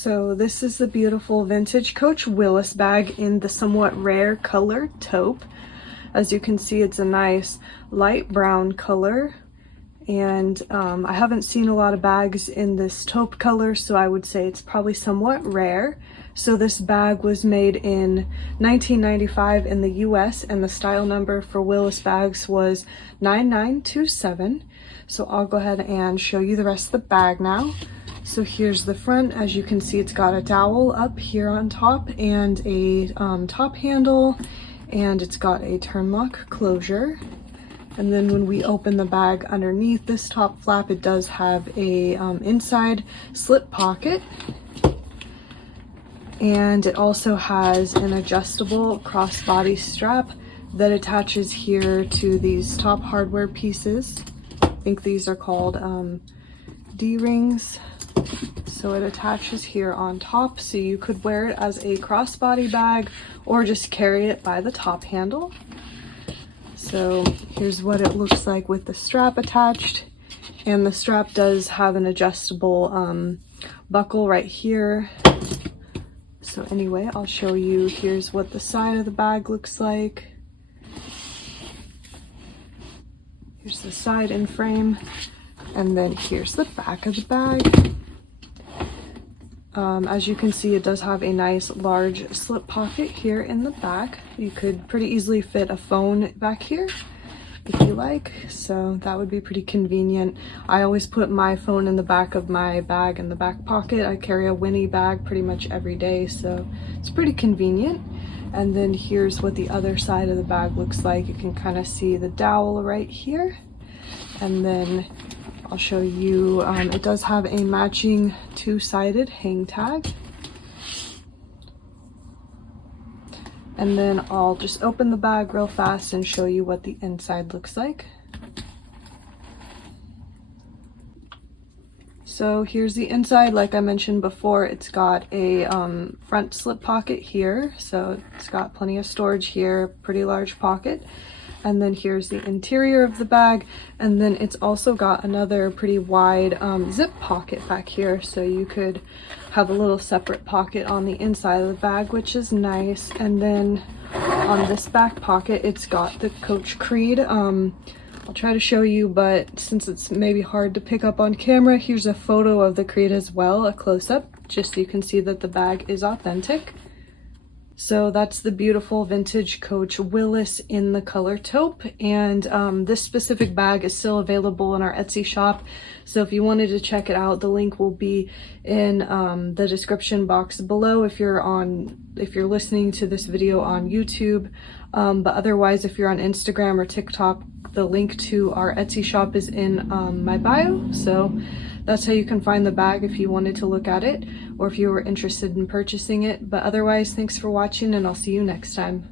So this is the beautiful Vintage Coach Willis bag in the somewhat rare color taupe. As you can see, it's a nice light brown color, and I haven't seen a lot of bags in this taupe color, so I would say it's probably somewhat rare. So this bag was made in 1995 in the US, and the style number for Willis bags was 9927. So I'll go ahead and show you the rest of the bag now. So here's the front. As you can see, it's got a dowel up here on top and a top handle, and it's got a turn lock closure. And then when we open the bag underneath this top flap, it does have a inside slip pocket, and it also has an adjustable crossbody strap that attaches here to these top hardware pieces. I think these are called D-rings. So it attaches here on top, so you could wear it as a crossbody bag or just carry it by the top handle. So here's what it looks like with the strap attached, and the strap does have an adjustable buckle right here. So anyway, I'll show you. Here's what the side of the bag looks like. Here's the side and frame, and then here's the back of the bag. As you can see, it does have a nice large slip pocket here in the back. You could pretty easily fit a phone back here if you like, so that would be pretty convenient. I always put my phone in the back of my bag in the back pocket. I carry a Winnie bag pretty much every day, so it's pretty convenient. And then here's what the other side of the bag looks like. You can kind of see the dowel right here, and then I'll show you, it does have a matching two-sided hang tag. And then I'll just open the bag real fast and show you what the inside looks like. So here's the inside. Like I mentioned before, it's got a front slip pocket here. So it's got plenty of storage here, pretty large pocket. And then here's the interior of the bag, and then it's also got another pretty wide zip pocket back here, so you could have a little separate pocket on the inside of the bag, which is nice. And then on this back pocket, it's got the Coach Creed. I'll try to show you, but since it's maybe hard to pick up on camera, here's a photo of the Creed as well, a close-up, just so you can see that the bag is authentic. So that's the beautiful Vintage Coach Willis in the color taupe, and this specific bag is still available in our Etsy shop. So if you wanted to check it out, the link will be in the description box below if you're listening to this video on YouTube. But otherwise, if you're on Instagram or TikTok, the link to our Etsy shop is in my bio. So that's how you can find the bag if you wanted to look at it or if you were interested in purchasing it. But otherwise, thanks for watching, and I'll see you next time.